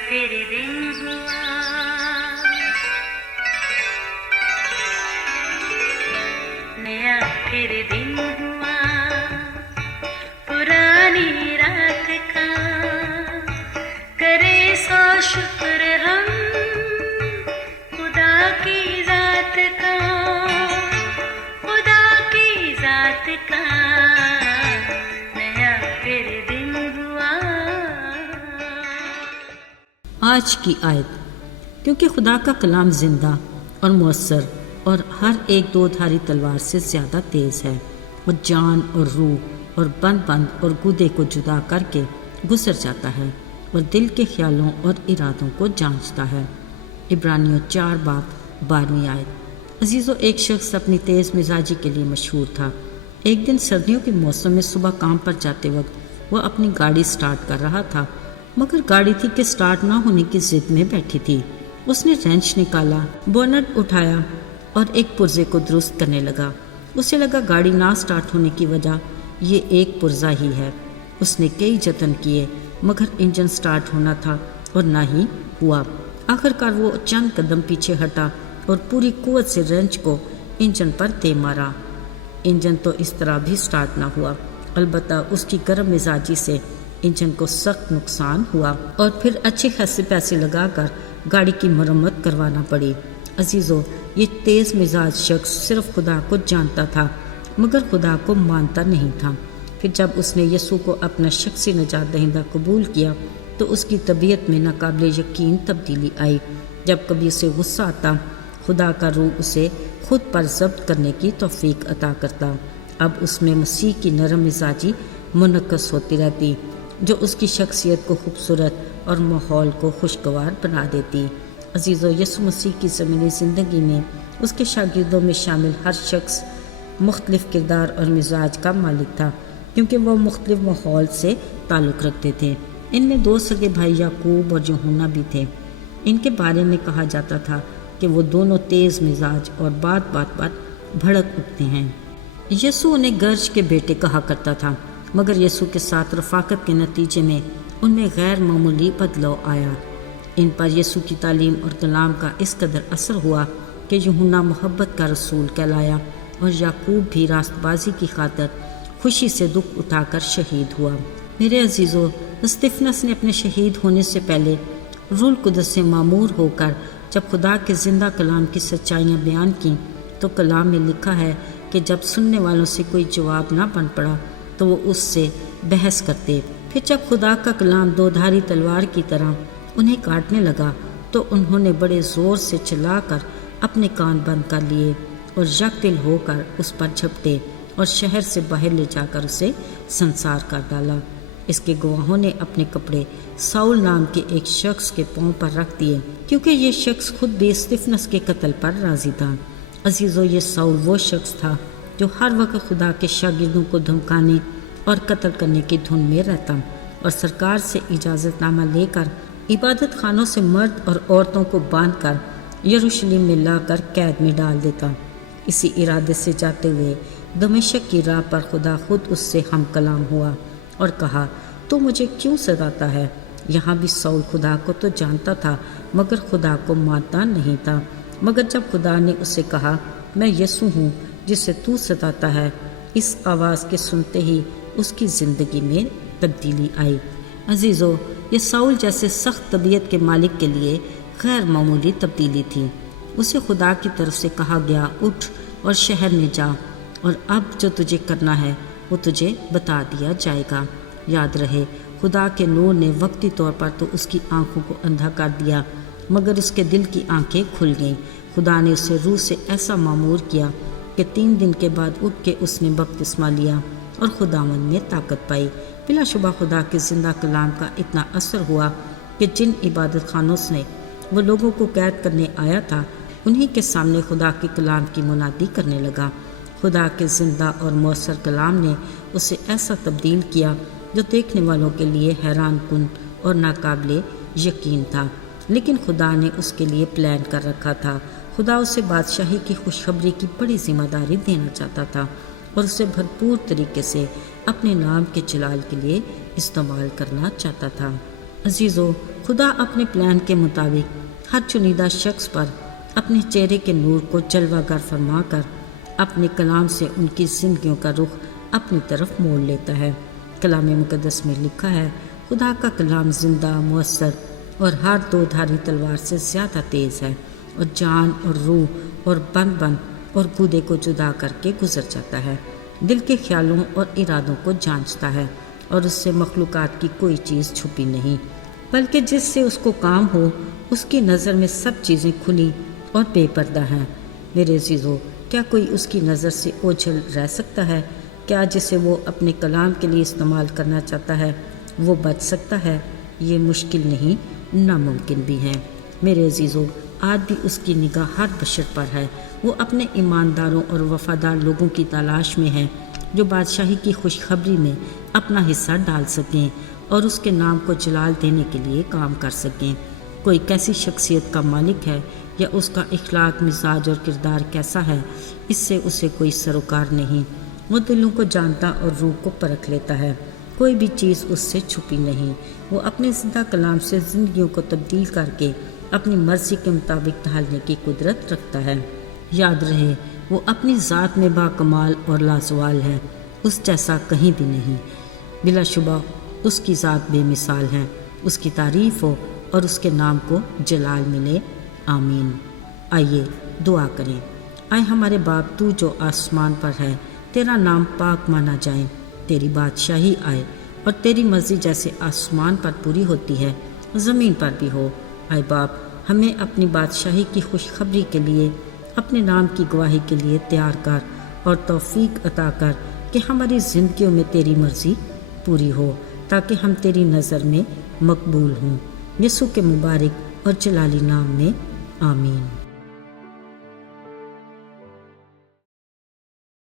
پھر دن ہوا، نیا پھر دن ہوا، پرانی رات کا کرے سو شکر ہم خدا کی ذات کا، خدا کی ذات کا نیا پھر دن ہوا۔ آج کی آیت، کیونکہ خدا کا کلام زندہ اور مؤثر اور ہر ایک دو دھاری تلوار سے زیادہ تیز ہے، اور جان اور روح اور بند اور گودے کو جدا کر کے گزر جاتا ہے اور دل کے خیالوں اور ارادوں کو جانچتا ہے۔ عبرانیوں 4:12 آیت۔ عزیزو، ایک شخص اپنی تیز مزاجی کے لیے مشہور تھا۔ ایک دن سردیوں کے موسم میں صبح کام پر جاتے وقت وہ اپنی گاڑی سٹارٹ کر رہا تھا، مگر گاڑی تھی کہ سٹارٹ نہ ہونے کی ضد میں بیٹھی تھی۔ اس نے رینچ نکالا، بونٹ اٹھایا اور ایک پرزے کو درست کرنے لگا۔ اسے لگا گاڑی نہ سٹارٹ ہونے کی وجہ یہ ایک پرزا ہی ہے۔ اس نے کئی جتن کیے مگر انجن سٹارٹ ہونا تھا اور نہ ہی ہوا۔ آخر کار وہ چند قدم پیچھے ہٹا اور پوری قوت سے رینچ کو انجن پر دے مارا۔ انجن تو اس طرح بھی سٹارٹ نہ ہوا، البتہ اس کی گرم مزاجی سے انجن کو سخت نقصان ہوا اور پھر اچھے خاصے پیسے لگا کر گاڑی کی مرمت کروانا پڑی۔ عزیزو، یہ تیز مزاج شخص صرف خدا کو جانتا تھا مگر خدا کو مانتا نہیں تھا۔ پھر جب اس نے یسوع کو اپنا شخصی نجات دہندہ قبول کیا تو اس کی طبیعت میں ناقابل یقین تبدیلی آئی۔ جب کبھی اسے غصہ آتا، خدا کا روح اسے خود پر ضبط کرنے کی توفیق عطا کرتا۔ اب اس میں مسیح کی نرم مزاجی منعکس ہوتی رہتی جو اس کی شخصیت کو خوبصورت اور ماحول کو خوشگوار بنا دیتی۔ عزیزو، یسوع مسیح کی زمینی زندگی میں اس کے شاگردوں میں شامل ہر شخص مختلف کردار اور مزاج کا مالک تھا، کیونکہ وہ مختلف ماحول سے تعلق رکھتے تھے۔ ان میں دو سگے بھائی یعقوب اور یوحنا بھی تھے۔ ان کے بارے میں کہا جاتا تھا کہ وہ دونوں تیز مزاج اور بات بات پر بھڑک اٹھتے ہیں۔ یسوع انہیں گرج کے بیٹے کہا کرتا تھا، مگر یسوع کے ساتھ رفاقت کے نتیجے میں ان میں غیر معمولی بدلاؤ آیا۔ ان پر یسوع کی تعلیم اور کلام کا اس قدر اثر ہوا کہ یوحنا محبت کا رسول کہلایا اور یعقوب بھی راست بازی کی خاطر خوشی سے دکھ اٹھا کر شہید ہوا۔ میرے عزیزو، استفنس نے اپنے شہید ہونے سے پہلے روح القدس سے معمور ہو کر جب خدا کے زندہ کلام کی سچائیاں بیان کیں تو کلام میں لکھا ہے کہ جب سننے والوں سے کوئی جواب نہ بن پڑا تو وہ اس سے بحث کرتے۔ پھر جب خدا کا کلام دو دھاری تلوار کی طرح انہیں کاٹنے لگا تو انہوں نے بڑے زور سے چلا کر اپنے کان بند کر لیے اور یک دل ہو کر اس پر جھپٹے اور شہر سے باہر لے جا کر اسے سنسار کر ڈالا۔ اس کے گواہوں نے اپنے کپڑے ساؤل نام کے ایک شخص کے پاؤں پر رکھ دیے، کیونکہ یہ شخص خود بھی استفنس کے قتل پر راضی تھا۔ عزیزو، یہ ساؤل وہ شخص تھا جو ہر وقت خدا کے شاگردوں کو دھمکانے اور قتل کرنے کی دھن میں رہتا اور سرکار سے اجازت نامہ لے کر عبادت خانوں سے مرد اور عورتوں کو باندھ کر یروشلم میں لا کر قید میں ڈال دیتا۔ اسی ارادے سے جاتے ہوئے دمشق کی راہ پر خدا خود اس سے ہم کلام ہوا اور کہا، تو مجھے کیوں ستاتا ہے؟ یہاں بھی ساؤل خدا کو تو جانتا تھا مگر خدا کو مانتا نہیں تھا۔ مگر جب خدا نے اسے کہا، میں یسوع ہوں جسے تو ستاتا ہے، اس آواز کے سنتے ہی اس کی زندگی میں تبدیلی آئی۔ عزیزو، یہ ساؤل جیسے سخت طبیعت کے مالک کے لیے غیر معمولی تبدیلی تھی۔ اسے خدا کی طرف سے کہا گیا، اٹھ اور شہر میں جا، اور اب جو تجھے کرنا ہے وہ تجھے بتا دیا جائے گا۔ یاد رہے، خدا کے نور نے وقتی طور پر تو اس کی آنکھوں کو اندھا کر دیا مگر اس کے دل کی آنکھیں کھل گئیں۔ خدا نے اسے روح سے ایسا معمور کیا کہ 3 دن کے بعد اٹھ کے اس نے بپتسمہ لیا اور خداوند میں طاقت پائی۔ بلا شبہ خدا کے زندہ کلام کا اتنا اثر ہوا کہ جن عبادت خانوں سے وہ لوگوں کو قید کرنے آیا تھا انہی کے سامنے خدا کے کلام کی منادی کرنے لگا۔ خدا کے زندہ اور مؤثر کلام نے اسے ایسا تبدیل کیا جو دیکھنے والوں کے لیے حیران کن اور ناقابل یقین تھا، لیکن خدا نے اس کے لیے پلان کر رکھا تھا۔ خدا اسے بادشاہی کی خوشخبری کی بڑی ذمہ داری دینا چاہتا تھا اور اسے بھرپور طریقے سے اپنے نام کے جلال کے لیے استعمال کرنا چاہتا تھا۔ عزیزو، خدا اپنے پلان کے مطابق ہر چنیدہ شخص پر اپنے چہرے کے نور کو جلوہ گر فرما کر اپنے کلام سے ان کی زندگیوں کا رخ اپنی طرف موڑ لیتا ہے۔ کلام مقدس میں لکھا ہے، خدا کا کلام زندہ، مؤثر اور ہر دو دھاری تلوار سے زیادہ تیز ہے اور جان اور روح اور بند اور گودے کو جدا کر کے گزر جاتا ہے، دل کے خیالوں اور ارادوں کو جانچتا ہے، اور اس سے مخلوقات کی کوئی چیز چھپی نہیں، بلکہ جس سے اس کو کام ہو اس کی نظر میں سب چیزیں کھلی اور بے پردہ ہیں۔ میرے عزیزو، کیا کوئی اس کی نظر سے اوجھل رہ سکتا ہے؟ کیا جسے وہ اپنے کلام کے لیے استعمال کرنا چاہتا ہے وہ بچ سکتا ہے؟ یہ مشکل نہیں، ناممکن بھی ہے۔ میرے عزیزو، آج بھی اس کی نگاہ ہر بشر پر ہے۔ وہ اپنے ایمانداروں اور وفادار لوگوں کی تلاش میں ہے جو بادشاہی کی خوشخبری میں اپنا حصہ ڈال سکیں اور اس کے نام کو جلال دینے کے لیے کام کر سکیں۔ کوئی کیسی شخصیت کا مالک ہے یا اس کا اخلاق، مزاج اور کردار کیسا ہے، اس سے اسے کوئی سروکار نہیں۔ وہ دلوں کو جانتا اور روح کو پرکھ لیتا ہے۔ کوئی بھی چیز اس سے چھپی نہیں۔ وہ اپنے زندہ کلام سے زندگیوں کو تبدیل کر کے اپنی مرضی کے مطابق ڈھالنے کی قدرت رکھتا ہے۔ یاد رہے، وہ اپنی ذات میں با کمال اور لازوال ہے، اس جیسا کہیں بھی نہیں۔ بلا شبہ اس کی ذات بے مثال ہے۔ اس کی تعریف ہو اور اس کے نام کو جلال ملے، آمین۔ آئیے دعا کریں۔ اے ہمارے باپ، تو جو آسمان پر ہے، تیرا نام پاک مانا جائے، تیری بادشاہی آئے اور تیری مرضی جیسے آسمان پر پوری ہوتی ہے زمین پر بھی ہو۔ اے باپ، ہمیں اپنی بادشاہی کی خوشخبری کے لیے، اپنے نام کی گواہی کے لیے تیار کر اور توفیق عطا کر کہ ہماری زندگیوں میں تیری مرضی پوری ہو، تاکہ ہم تیری نظر میں مقبول ہوں۔ یسوع کے مبارک اور جلالی نام میں، آمین۔